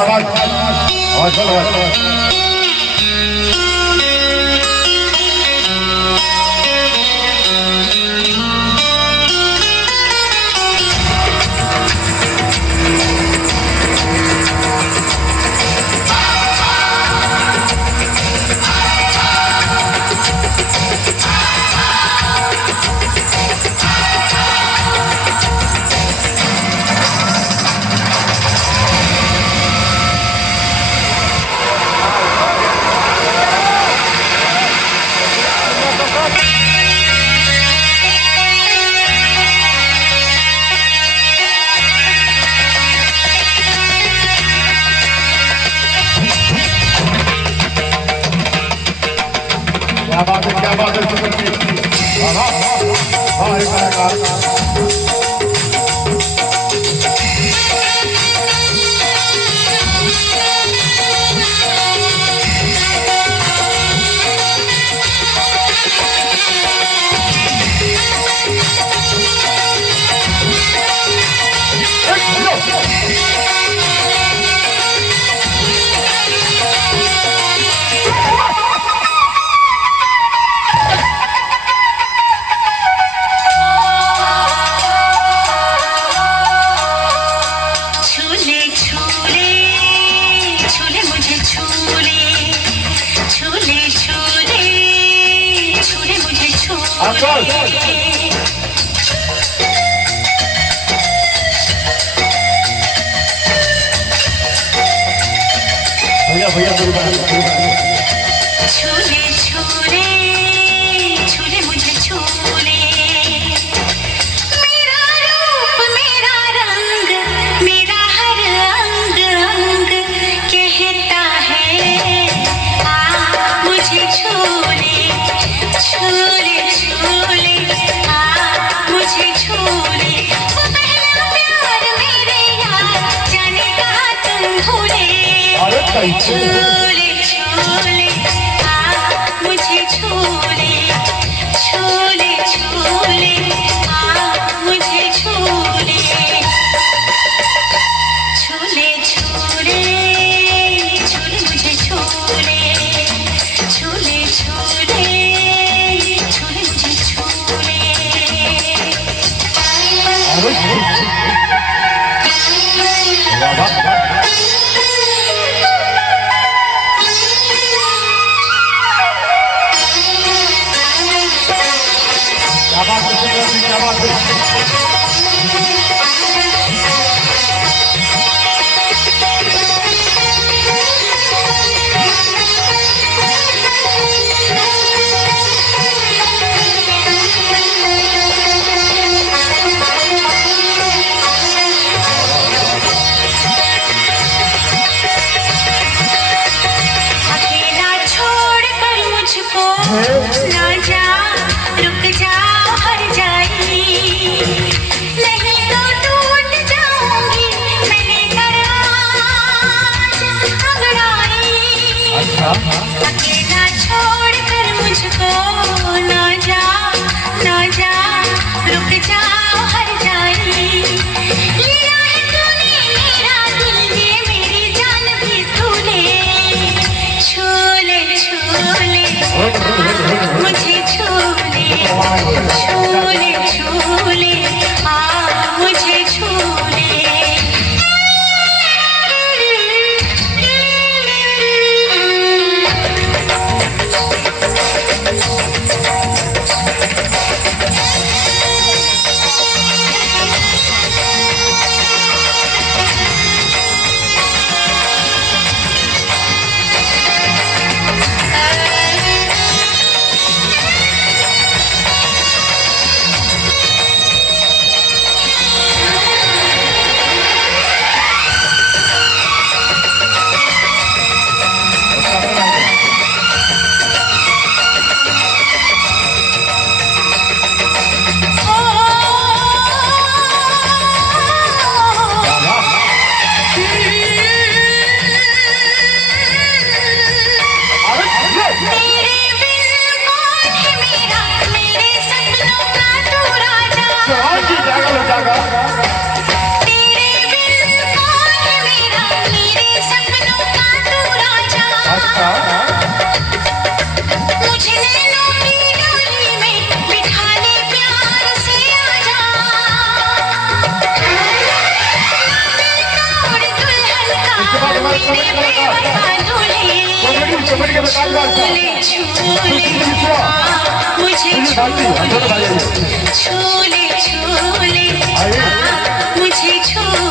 क्या बात है भैया छूले छूले छूले मुझे छूले मेरा रूप मेरा रंग मेरा हर अंग अंग कहता है मुझे छूले छूले छूले मुझे छूले वो पहला प्यार मेरे यार जाने कहाँ तुम भूले छूले छूले मुझे छूले छूले छूले मुझे छूले छूले छूले छूले मुझे छूले छूले छूले छूले मुझे छूले ना जा रुक जा हर जाई छूले छूले हाँ, मुझे छूले छूले छूले हाँ, मुझे छूले